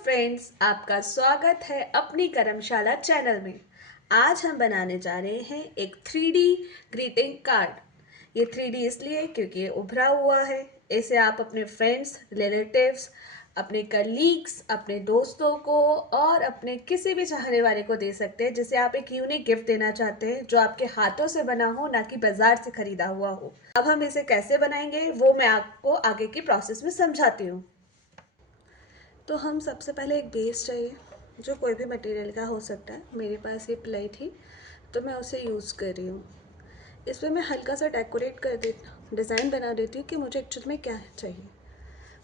Friends, आपका स्वागत है अपनी कर्मशाला चैनल में। आज हम बनाने जा रहे हैं एक 3D ग्रीटिंग कार्ड। ये 3D इसलिए क्योंकि ये उभरा हुआ है। इसे आप अपने फ्रेंड्स, रिलेटिव्स, अपने कलीग्स, अपने दोस्तों को और अपने किसी भी चाहने वाले को दे सकते हैं जिसे आप एक यूनिक गिफ्ट देना चाहते हैं जो आपके हाथों से बना हो, ना कि बाजार से खरीदा हुआ हो। अब हम इसे कैसे बनाएंगे वो मैं आपको आगे की प्रोसेस में समझाती हूँ। तो हम सबसे पहले एक बेस चाहिए जो कोई भी मटेरियल का हो सकता है। मेरे पास ये प्लाई थी तो मैं उसे यूज़ कर रही हूँ। इसमें मैं हल्का सा डेकोरेट कर दे डिज़ाइन बना देती हूँ कि मुझे एक्चुअल में क्या चाहिए।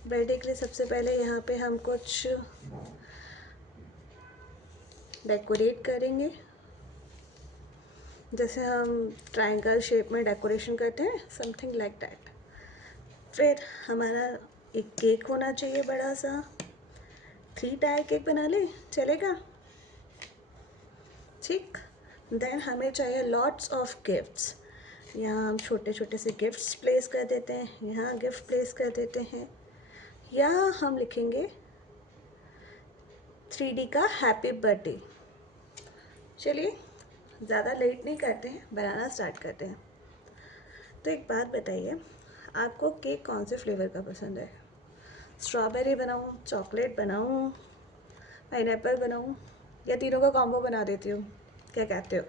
बर्थडे के लिए सबसे पहले यहाँ पे हम कुछ डेकोरेट करेंगे, जैसे हम ट्रायंगल शेप में डेकोरेशन करते हैं, समथिंग लाइक दैट। फिर हमारा एक केक होना चाहिए बड़ा सा। 3 टायर केक बना ले, चलेगा? ठीक। देन हमें चाहिए लॉट्स ऑफ गिफ्ट्स। यहाँ हम छोटे छोटे से गिफ्ट्स प्लेस कर देते हैं, यहाँ गिफ्ट प्लेस कर देते हैं। यहाँ हम लिखेंगे 3D का हैप्पी बर्थडे। चलिए ज़्यादा लेट नहीं करते हैं, बनाना स्टार्ट करते हैं। तो एक बात बताइए, आपको केक कौन से फ्लेवर का पसंद है? स्ट्रॉबेरी बनाऊँ, चॉकलेट बनाऊँ, पाइनएप्पल बनाऊँ, या तीनों का कॉम्बो बना देती हूँ? क्या कहते हो?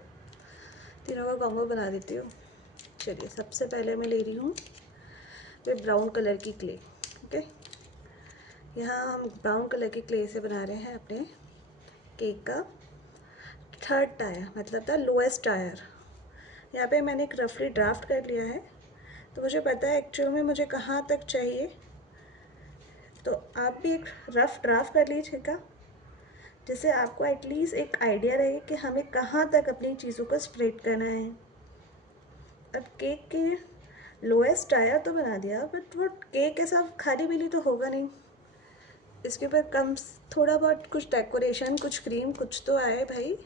तीनों का कॉम्बो बना देती हूँ। चलिए सबसे पहले मैं ले रही हूँ ये ब्राउन कलर की क्ले। ओके, यहाँ हम ब्राउन कलर की क्ले से बना रहे हैं अपने केक का 3rd टायर, मतलब द लोएस्ट टायर। यहाँ पे मैंने एक रफली ड्राफ्ट कर लिया है, तो मुझे पता है एक्चुअल में मुझे कहाँ तक चाहिए। तो आप भी एक रफ ड्राफ्ट कर लीजिएगा जिससे आपको एटलीस्ट एक आइडिया रहे कि हमें कहाँ तक अपनी चीज़ों को स्प्रेड करना है। अब केक के लोएस्ट टायर तो बना दिया, बट वो केक ऐसा खाली पीली तो होगा नहीं। इसके ऊपर कम थोड़ा बहुत कुछ डेकोरेशन, कुछ क्रीम, कुछ तो आए भाई।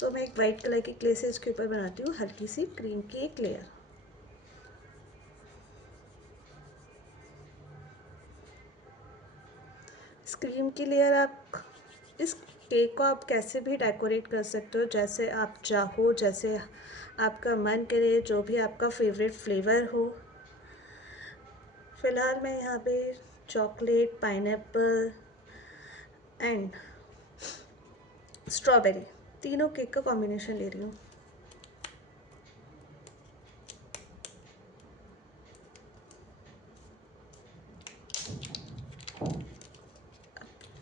तो मैं एक वाइट कलर की क्ले से इसके ऊपर बनाती हूँ हल्की सी क्रीम की एक लेयर। इस क्रीम की लेयर आप इस केक को आप कैसे भी डेकोरेट कर सकते हो, जैसे आप चाहो, जैसे आपका मन करे, जो भी आपका फेवरेट फ्लेवर हो। फ़िलहाल मैं यहाँ पे चॉकलेट, पाइनएप्पल एंड स्ट्रॉबेरी तीनों केक का कॉम्बिनेशन ले रही हूँ।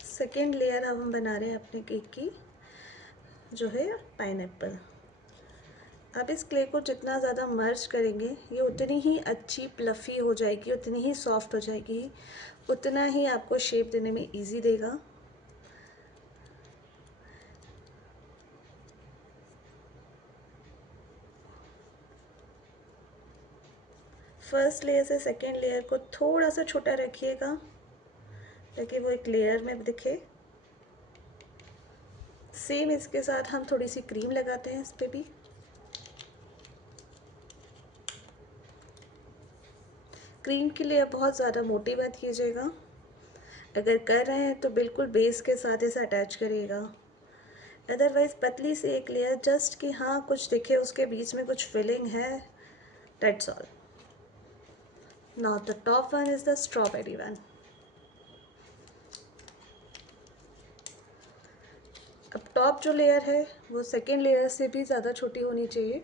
सेकेंड लेयर अब हम बना रहे हैं अपने केक की, जो है पाइनएप्पल। अब इस क्ले को जितना ज़्यादा मर्ज करेंगे ये उतनी ही अच्छी प्लफ़ी हो जाएगी, उतनी ही सॉफ्ट हो जाएगी, उतना ही आपको शेप देने में इजी देगा। फर्स्ट लेयर से सेकेंड लेयर को थोड़ा सा छोटा रखिएगा ताकि वो एक लेयर में दिखे। सेम इसके साथ हम थोड़ी सी क्रीम लगाते हैं इस पर भी। क्रीम के लिए बहुत ज़्यादा मोटी मत कीजिएगा, अगर कर रहे हैं तो बिल्कुल बेस के साथ इसे अटैच करिएगा। अदरवाइज़ पतली सी एक लेयर, जस्ट कि हाँ कुछ दिखे, उसके बीच में कुछ फिलिंग है, that's all. Now the top one is the strawberry one. अब टॉप जो लेयर है वो सेकेंड लेयर से भी ज़्यादा छोटी होनी चाहिए।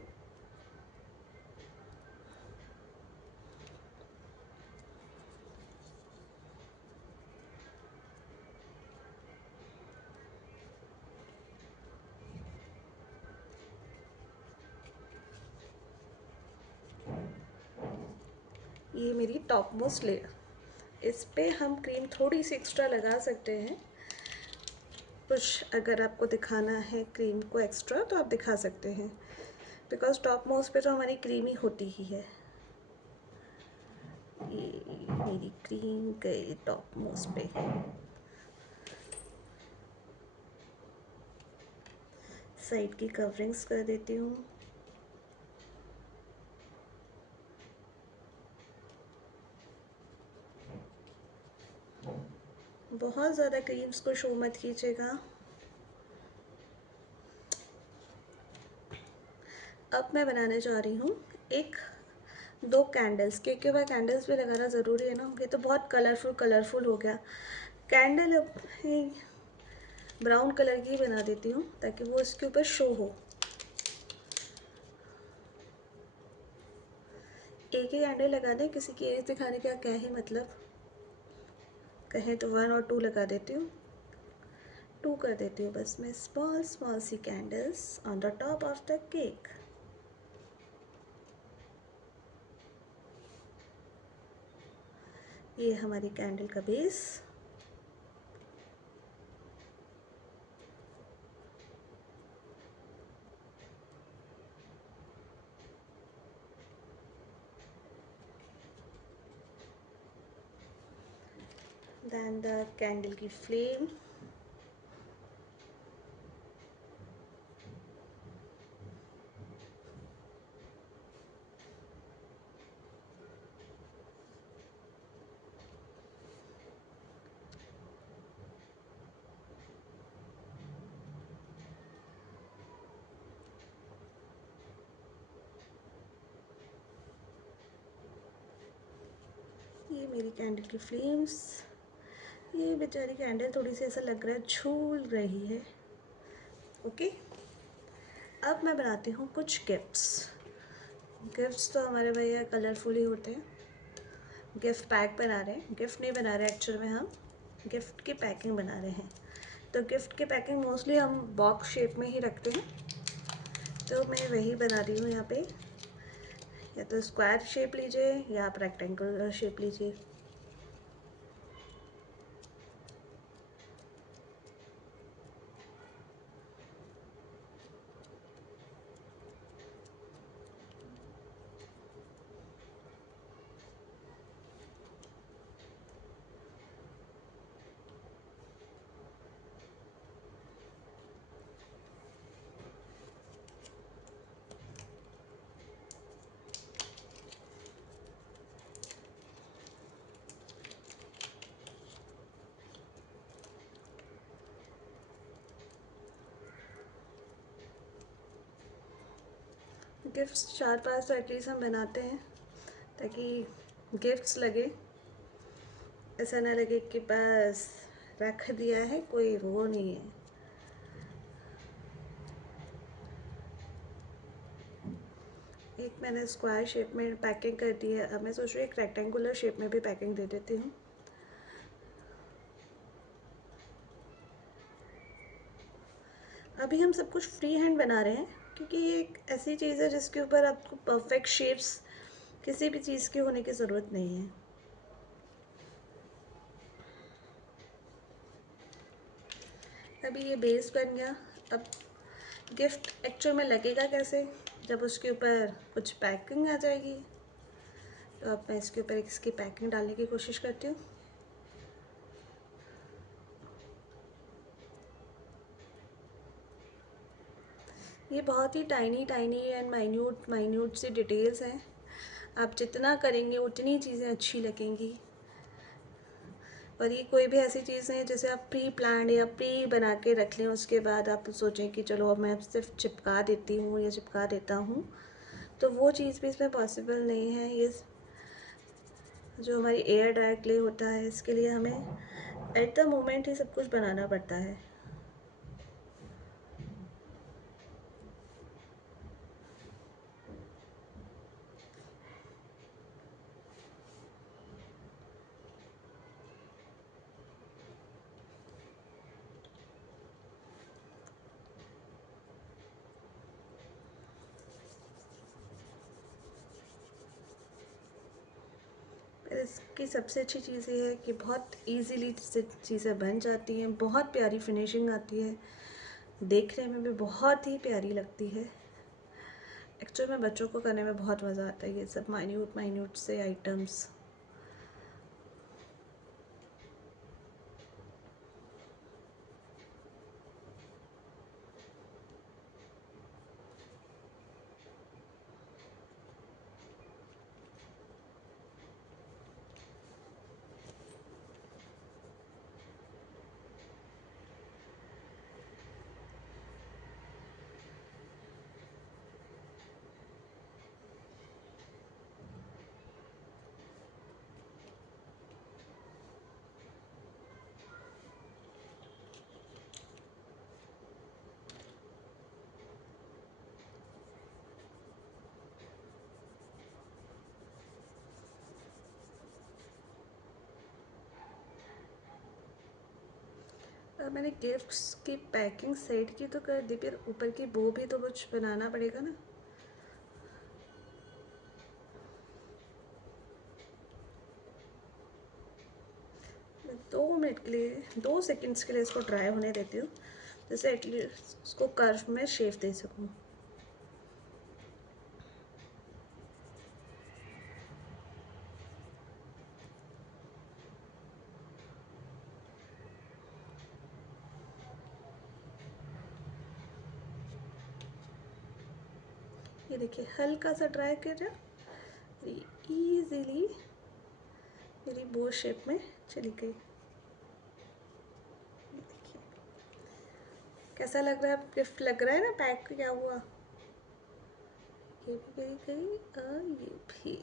ये मेरी टॉप मोस्ट लेयर। इस पे हम क्रीम थोड़ी सी एक्स्ट्रा लगा सकते हैं। कुछ अगर आपको दिखाना है क्रीम को एक्स्ट्रा तो आप दिखा सकते हैं, बिकॉज टॉप मोस्ट पे तो हमारी क्रीम ही होती ही है। ये मेरी क्रीम गई टॉप मोस्ट पे। साइड की कवरिंग्स कर देती हूँ। बहुत ज़्यादा क्रीम्स को शो मत कीजिएगा। अब मैं बनाने जा रही हूँ एक 2 कैंडल्स। केक के बाद कैंडल्स भी लगाना ज़रूरी है ना, ये तो बहुत कलरफुल हो गया। कैंडल अब ब्राउन कलर की बना देती हूँ ताकि वो इसके ऊपर शो हो। एक ही कैंडल लगा दें, किसी की एज दिखाने का क्या ही मतलब। कहें तो 1 और 2 लगा देती हूँ, 2 कर देती हूँ बस मैं। Small see candles on the top of the cake. ये हमारी कैंडल का बेस। देन द कैंडल की फ्लेम। ये मेरी कैंडल की फ्लेम्स। ये बेचारी कैंडल थोड़ी सी ऐसा लग रहा है झूल रही है। ओके, अब मैं बनाती हूँ कुछ गिफ्ट्स। गिफ्ट्स तो हमारे भैया कलरफुल ही होते हैं। गिफ्ट पैक बना रहे हैं, गिफ्ट नहीं बना रहे एक्चुअल में, हम गिफ्ट की पैकिंग बना रहे हैं। तो गिफ्ट की पैकिंग मोस्टली हम बॉक्स शेप में ही रखते हैं, तो मैं वही बना रही हूँ यहाँ पे। या तो स्क्वायर शेप लीजिए या आप रेक्टेंगुलर शेप लीजिए। गिफ्ट्स 4-5 तो एटलीस्ट हम बनाते हैं ताकि गिफ्ट्स लगे, ऐसा ना लगे कि बस रख दिया है, कोई वो नहीं है। एक मैंने स्क्वायर शेप में पैकिंग कर दी है, अब मैं सोच रही हूँ एक रेक्टेंगुलर शेप में भी पैकिंग दे देती हूँ। अभी हम सब कुछ फ्री हैंड बना रहे हैं क्योंकि ये एक ऐसी चीज़ है जिसके ऊपर आपको परफेक्ट शेप्स किसी भी चीज़ की होने की ज़रूरत नहीं है। अभी ये बेस बन गया। अब गिफ्ट एक्चुअल में लगेगा कैसे, जब उसके ऊपर कुछ पैकिंग आ जाएगी। तो अब मैं इसके ऊपर इसकी पैकिंग डालने की कोशिश करती हूँ। ये बहुत ही टाइनी एंड माइन्यूट सी डिटेल्स हैं। आप जितना करेंगे उतनी चीज़ें अच्छी लगेंगी। और ये कोई भी ऐसी चीज़ नहीं है जैसे आप प्री प्लान या प्री बना के रख लें, उसके बाद आप सोचें कि चलो अब मैं सिर्फ चिपका देती हूँ या चिपका देता हूँ, तो वो चीज़ भी इसमें पॉसिबल नहीं है। ये जो हमारी एयर ड्राई क्ले होता है, इसके लिए हमें एट द मोमेंट ही सब कुछ बनाना पड़ता है। इसकी सबसे अच्छी चीज़ ये है कि बहुत इजीली चीज़ें बन जाती हैं, बहुत प्यारी फिनिशिंग आती है, देखने में भी बहुत ही प्यारी लगती है। एक्चुअल में बच्चों को करने में बहुत मज़ा आता है ये सब माइन्यूट से आइटम्स। मैंने गिफ्ट्स की पैकिंग साइड की तो कर दी, फिर ऊपर की बो भी तो कुछ बनाना पड़ेगा ना। मैं 2 मिनट के लिए, 2 सेकंड्स के लिए इसको ड्राई होने देती हूँ, जैसे एटलीस्ट उसको कर्व में शेप दे सकूँ। ये देखिए हल्का सा ड्राई कर रहा, इजीली मेरी बो शेप में चली गई। ये देखिए कैसा लग रहा है, गिफ्ट लग रहा है ना पैक किया हुआ। ये भी गई और ये भी।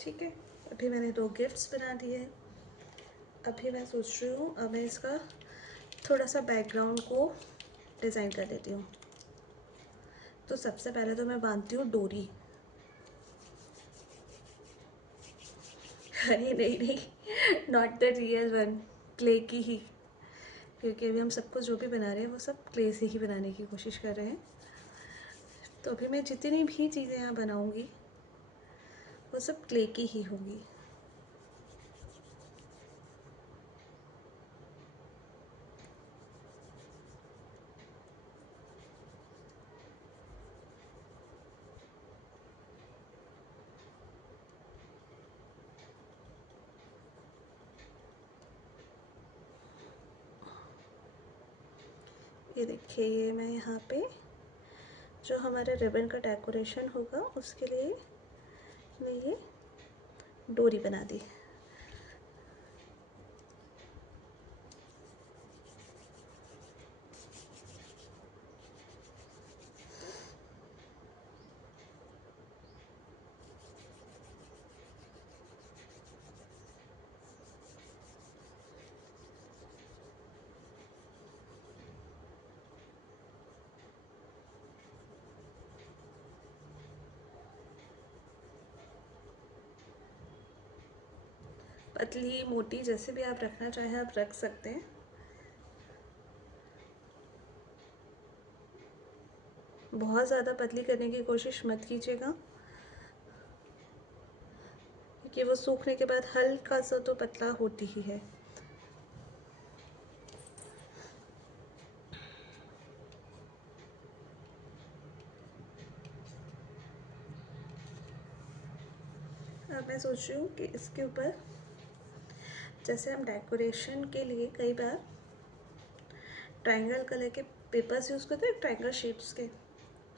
ठीक है, अभी मैंने 2 गिफ्ट्स बना दिए हैं। अभी मैं सोच रही हूँ अब मैं इसका थोड़ा सा बैकग्राउंड को डिज़ाइन कर देती हूँ। तो सबसे पहले तो मैं बांधती हूँ डोरी। अरे नहीं नहीं, not the real one, clay की ही, क्योंकि अभी हम सब कुछ जो भी बना रहे हैं वो सब क्ले से ही बनाने की कोशिश कर रहे हैं। तो अभी मैं जितनी भी चीज़ें यहाँ बनाऊँगी वो सब क्ले की ही होगी। ये देखिए, ये मैं यहाँ पे जो हमारे रिबन का डेकोरेशन होगा उसके लिए मैं ये डोरी बना दी। पतली मोटी जैसे भी आप रखना चाहें आप रख सकते हैं। बहुत ज़्यादा पतली करने की कोशिश मत कीजिएगा, क्योंकि वो सूखने के बाद हल्का सा तो पतला होती ही है। अब मैं सोच रही हूँ कि इसके ऊपर जैसे हम डेकोरेशन के लिए कई बार ट्रायंगल कलर के पेपर्स यूज़ करते हैं, ट्रायंगल शेप्स के,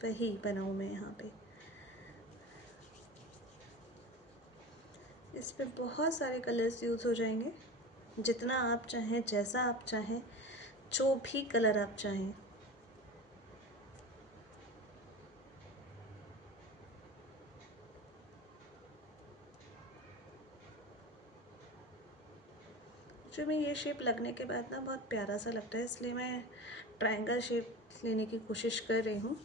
वही बनाऊँ मैं यहाँ पे। इसमें बहुत सारे कलर्स यूज़ हो जाएंगे, जितना आप चाहें, जैसा आप चाहें, जो भी कलर आप चाहें। जो मैं ये शेप लगने के बाद ना बहुत प्यारा सा लगता है, इसलिए मैं ट्रायंगल शेप लेने की कोशिश कर रही हूँ।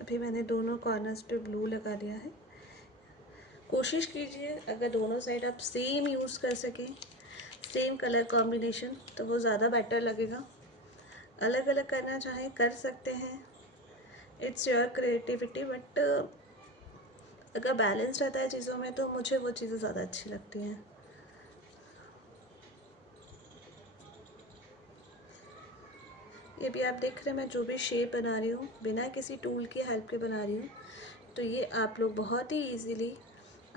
अभी मैंने दोनों कॉर्नर्स पे ब्लू लगा लिया है। कोशिश कीजिए अगर दोनों साइड आप सेम यूज़ कर सकें, सेम कलर कॉम्बिनेशन, तो वो ज़्यादा बेटर लगेगा। अलग अलग करना चाहें कर सकते हैं, इट्स योर क्रिएटिविटी, बट अगर बैलेंस रहता है चीज़ों में तो मुझे वो चीज़ें ज़्यादा अच्छी लगती हैं। ये भी आप देख रहे हैं मैं जो भी शेप बना रही हूँ बिना किसी टूल की हेल्प के बना रही हूँ, तो ये आप लोग बहुत ही इजीली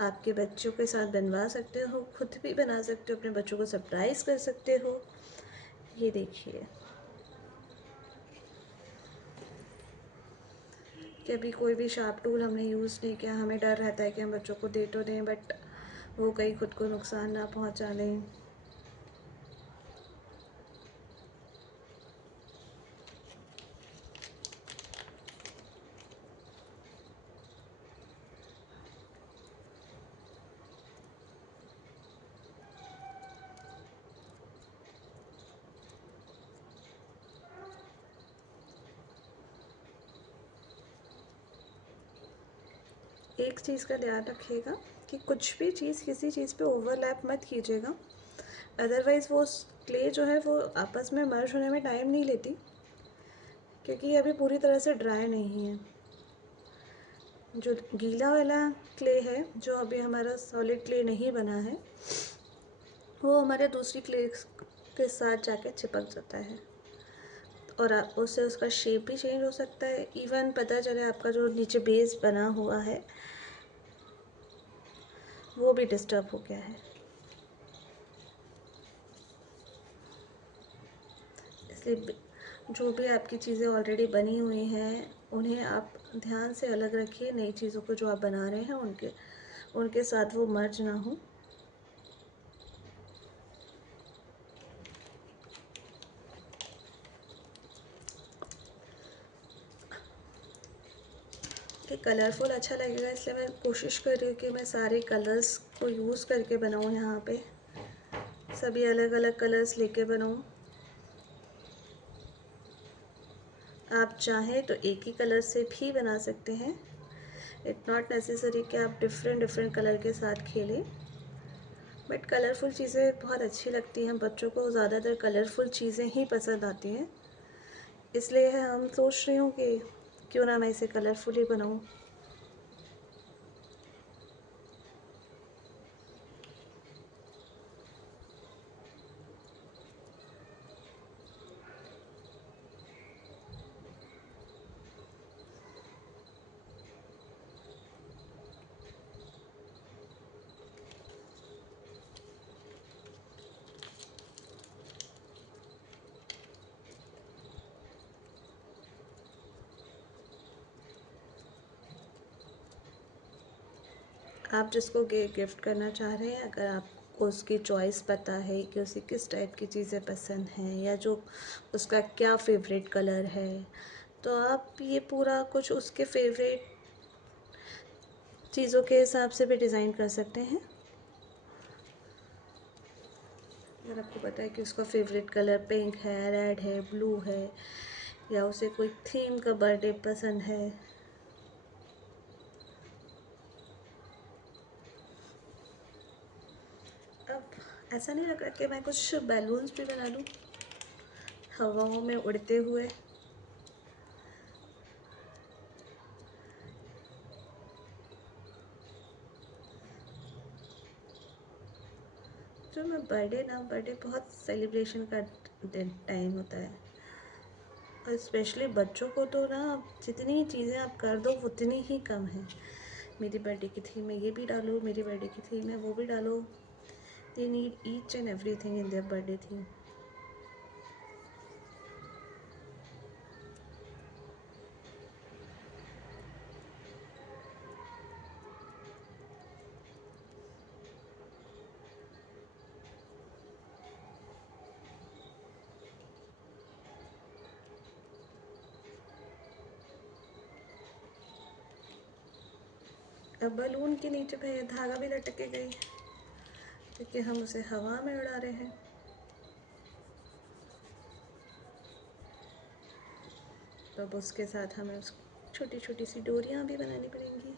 आपके बच्चों के साथ बनवा सकते हो, खुद भी बना सकते हो, अपने बच्चों को सरप्राइज़ कर सकते हो। ये देखिए, कि अभी कोई भी शार्प टूल हमने यूज़ नहीं किया, हमें डर रहता है कि हम बच्चों को दे तो दें बट वो कहीं खुद को नुकसान ना पहुंचा लें। एक चीज़ का ध्यान रखिएगा कि कुछ भी चीज़ किसी चीज़ पे ओवरलैप मत कीजिएगा, अदरवाइज़ वो क्ले जो है वो आपस में मर्ज होने में टाइम नहीं लेती, क्योंकि ये अभी पूरी तरह से ड्राई नहीं है। जो गीला वाला क्ले है, जो अभी हमारा सॉलिड क्ले नहीं बना है, वो हमारे दूसरी क्ले के साथ जाके चिपक जाता है और उससे उसका शेप भी चेंज हो सकता है। इवन पता चले आपका जो नीचे बेस बना हुआ है वो भी डिस्टर्ब हो गया है। इसलिए जो भी आपकी चीज़ें ऑलरेडी बनी हुई हैं उन्हें आप ध्यान से अलग रखिए, नई चीज़ों को जो आप बना रहे हैं उनके साथ वो मर्ज ना हो। कि कलरफुल अच्छा लगेगा, इसलिए मैं कोशिश कर रही हूँ कि मैं सारे कलर्स को यूज़ करके बनाऊँ। यहाँ पे सभी अलग अलग कलर्स लेके बनाऊँ। आप चाहें तो एक ही कलर से भी बना सकते हैं, इट नॉट नेसेसरी कि आप डिफरेंट डिफरेंट कलर के साथ खेलें, बट कलरफुल चीज़ें बहुत अच्छी लगती हैं। बच्चों को ज़्यादातर कलरफुल चीज़ें ही पसंद आती हैं, इसलिए हम सोच रही हूँ कि क्यों ना मैं इसे कलरफुल ही बनाऊँ। आप जिसको गिफ्ट करना चाह रहे हैं, अगर आपको उसकी चॉइस पता है कि उसे किस टाइप की चीज़ें पसंद हैं या जो उसका क्या फेवरेट कलर है, तो आप ये पूरा कुछ उसके फेवरेट चीज़ों के हिसाब से भी डिज़ाइन कर सकते हैं। अगर आपको पता है कि उसका फेवरेट कलर पिंक है, रेड है, ब्लू है, या उसे कोई थीम का बर्थडे पसंद है, अब ऐसा नहीं लग रहा कि मैं कुछ बैलून्स भी बना लूँ हवाओं में उड़ते हुए। जो मैं बर्थडे बहुत सेलिब्रेशन का टाइम होता है, और स्पेशली बच्चों को तो ना जितनी चीज़ें आप कर दो उतनी ही कम है। मेरी बर्थडे की थीम में ये भी डालो, मेरी बर्थडे की थीम में वो भी डालो। They need each and everything in their birthday theme. अब बलून के नीचे पे धागा भी लटक के गई, क्योंकि हम उसे हवा में उड़ा रहे हैं। तो अब उसके साथ हमें उस छोटी छोटी सी डोरियाँ भी बनानी पड़ेंगी।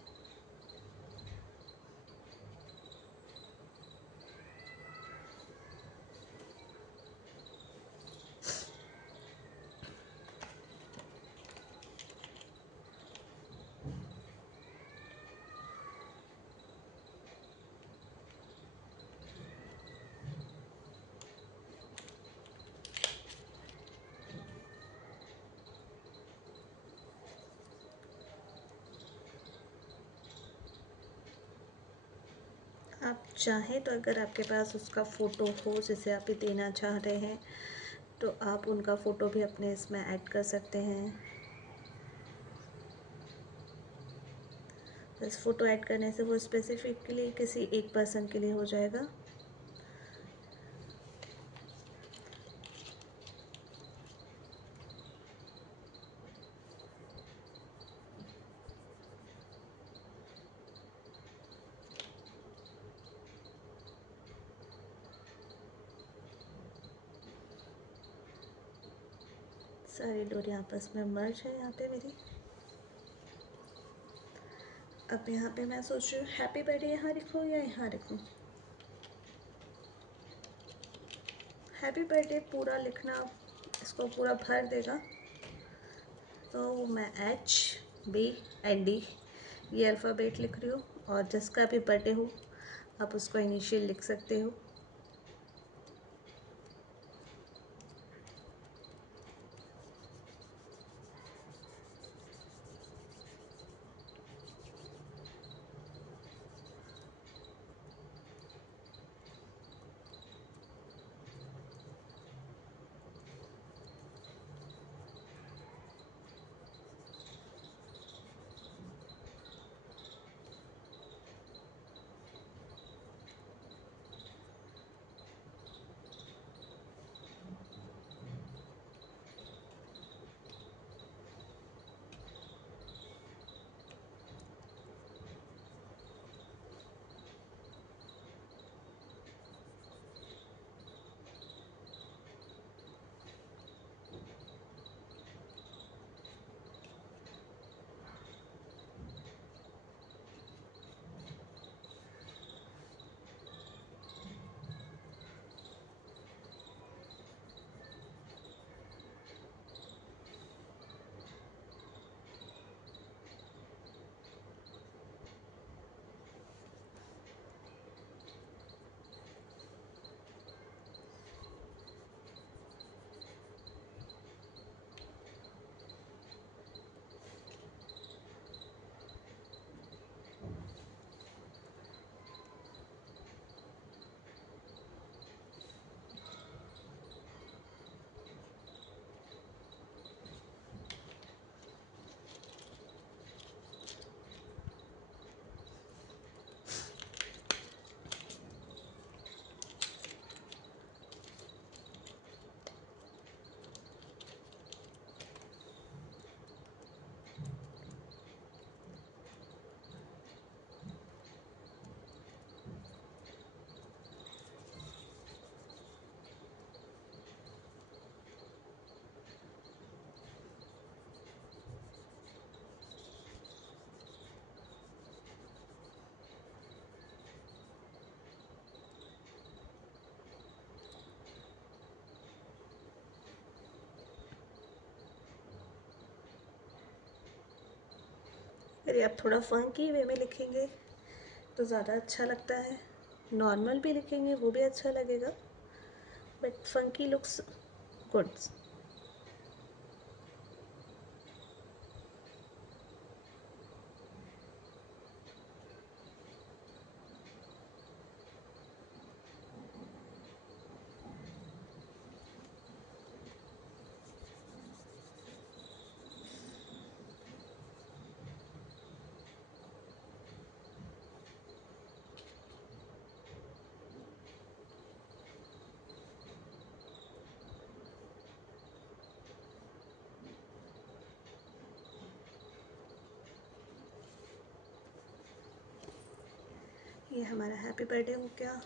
चाहें तो अगर आपके पास उसका फ़ोटो हो जिसे आप ये देना चाह रहे हैं तो आप उनका फ़ोटो भी अपने इसमें ऐड कर सकते हैं। बस फ़ोटो ऐड करने से वो स्पेसिफिकली किसी एक पर्सन के लिए हो जाएगा। सारी डोरी आपस में मर्ज है यहाँ पे मेरी। अब यहाँ पे मैं सोच रही हूँ हैप्पी बर्थडे यहाँ लिखूँ या यहाँ लिखूँ। हैप्पी बर्थडे पूरा लिखना इसको पूरा भर देगा, तो मैं HBND ये अल्फ़ाबेट लिख रही हूँ, और जिसका भी बर्थडे हो आप उसको इनिशियल लिख सकते हो। अगर आप थोड़ा फंकी वे में लिखेंगे तो ज़्यादा अच्छा लगता है। नॉर्मल भी लिखेंगे वो भी अच्छा लगेगा, बट फंकी लुक्स गुड। ये हमारा हैप्पी बर्थडे हो गया।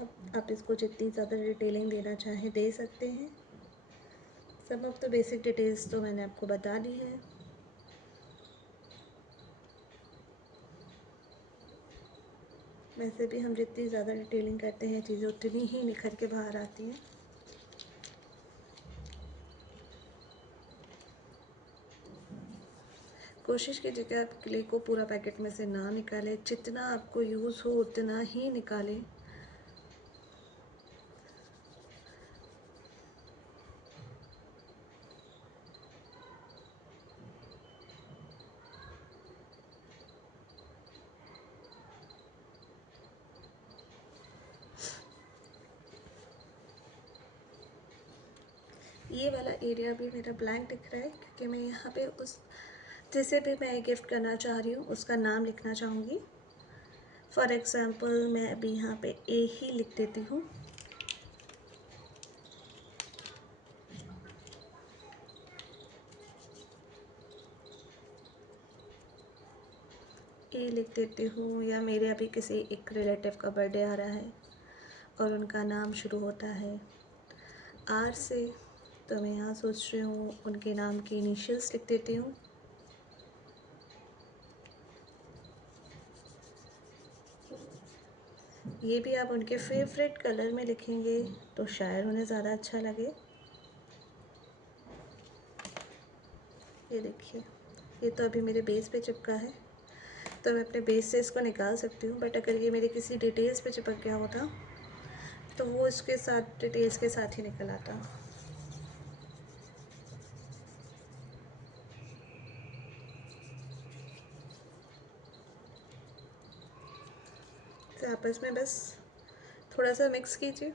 अब आप इसको जितनी ज़्यादा डिटेलिंग देना चाहें दे सकते हैं। सब ऑफ द बेसिक डिटेल्स तो मैंने आपको बता दी है। वैसे भी हम जितनी ज़्यादा डिटेलिंग करते हैं चीज़ें उतनी ही निखर के बाहर आती हैं। कोशिश कीजिए कि आप क्ले को पूरा पैकेट में से ना निकालें, जितना आपको यूज़ हो उतना ही निकालें। ये वाला एरिया भी मेरा ब्लैंक दिख रहा है क्योंकि मैं यहाँ पे उस जिसे भी मैं गिफ्ट करना चाह रही हूँ उसका नाम लिखना चाहूँगी। फॉर एग्ज़ाम्पल मैं अभी यहाँ पे ए ही लिख देती हूँ। ए लिख देती हूँ, या मेरे अभी किसी एक रिलेटिव का बर्थडे आ रहा है और उनका नाम शुरू होता है आर से, तो मैं यहाँ सोच रही हूँ उनके नाम की इनिशियल्स लिख देती हूँ। ये भी आप उनके फेवरेट कलर में लिखेंगे तो शायद उन्हें ज़्यादा अच्छा लगे। ये देखिए, ये तो अभी मेरे बेस पे चिपका है तो मैं अपने बेस से इसको निकाल सकती हूँ, बट अगर ये मेरे किसी डिटेल्स पे चिपक गया होता तो वो इसके साथ डिटेल्स के साथ ही निकल आता। तो आपस में बस थोड़ा सा मिक्स कीजिए,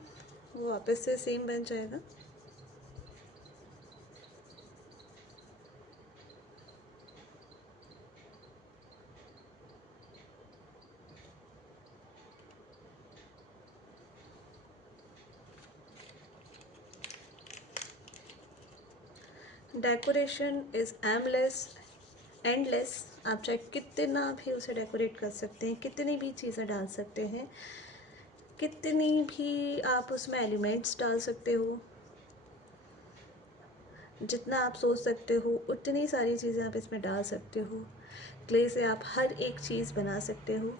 वो वापस से सेम बन जाएगा। Decoration is endless. आप चाहे कितना भी उसे डेकोरेट कर सकते हैं, कितनी भी चीज़ें डाल सकते हैं, कितनी भी आप उसमें एलिमेंट्स डाल सकते हो, जितना आप सोच सकते हो उतनी सारी चीज़ें आप इसमें डाल सकते हो। क्ले से आप हर एक चीज़ बना सकते हो।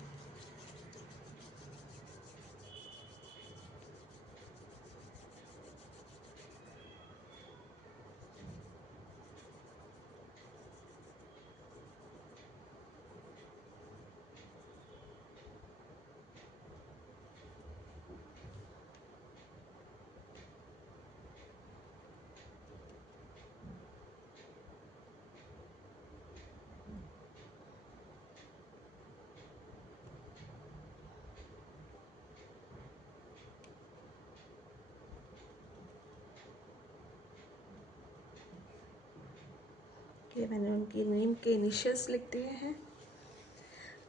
ये मैंने उनकी नेम के इनिशियल्स लिख दिए हैं।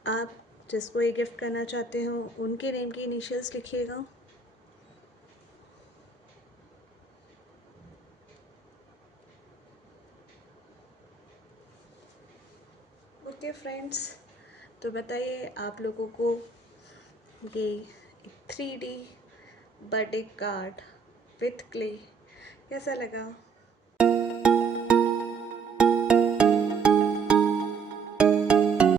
आप जिसको ये गिफ्ट करना चाहते हो उनके नेम के इनिशियल्स लिखिएगा। ओके फ्रेंड्स, तो बताइए आप लोगों को ये 3D birthday card with clay कैसा लगा।